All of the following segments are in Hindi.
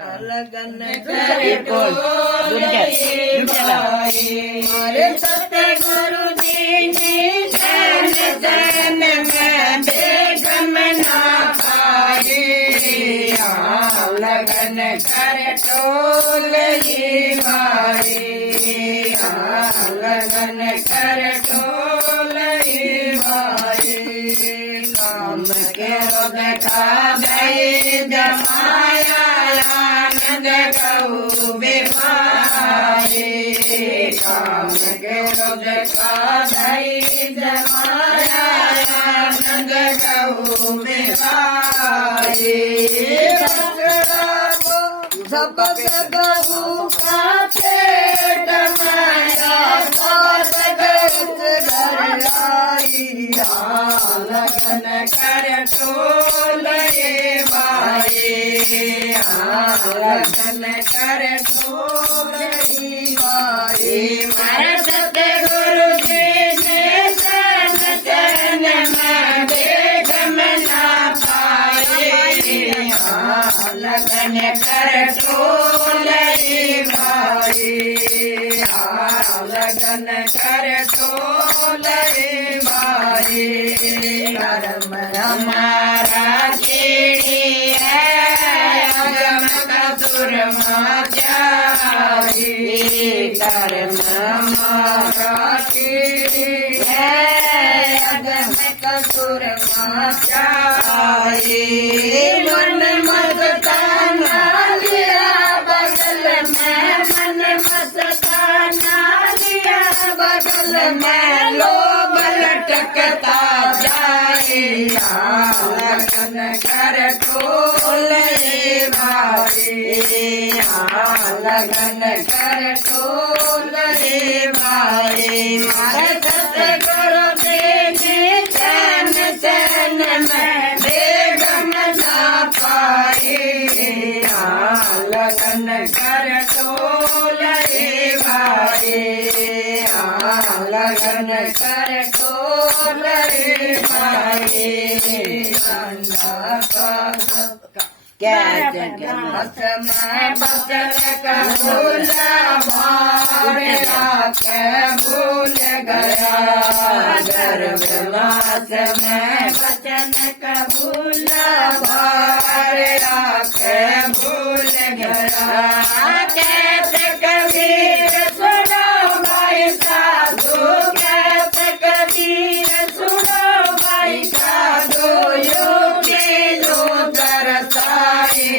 लगन करे मारे सतगुरु जी ने जन जन में बेगम ना पाए। लगन करे टोलई मारे, लगन करे टोलई मारे। काम के देखा दई जमाया गौ बेमारे। काम के देखा दई जमाया नंद गौ बेमारे। सबक गौ का पेट माया घर आइया। लगन कर टोलए मारे, लगन कर टोलई मारे। मारे सतगुरु जी ने तन तन में बेगम ना पाए। लगन कर टोलई मारे, लगन कर टोलई मारे। कर्म हमारा केड़ी है अगम कसुर माचाई। कर्म हमारा केड़ी है अगम कसुर माचाई। मन मस्ताना लिया बगल में, मन मस्ताना लिया बगल में, लोभ लटकता जाए। लगन कर टोलए मारे, लगन कर टोलए मारे। मारे सतगुरु जी चैन चैन में बेगम ना पाए। लगन कर टोलए मारे, लगन कर टोलए मारे। क्या में बचन का भूला भावना के भूल गया। गर्भवास में बचन का भूला भावना के भूल गया। कहते कबीर सुनो भाई साधु, कहते कबीर सुनो भाई साधु, यो के जो तरसाए।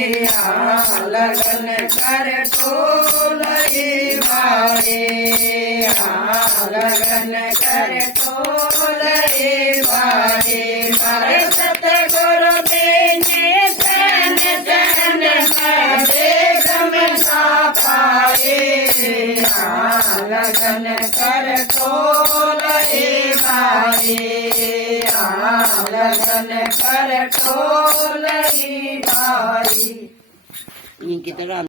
लगन कर टोलई मारे, लगन कर टोलई मारे। मारे सतगुरु जी ने सन सन में बेगम ना पाए। लगन कर टोलई मारे, लगन कर टोलई मारे। इनकी तरह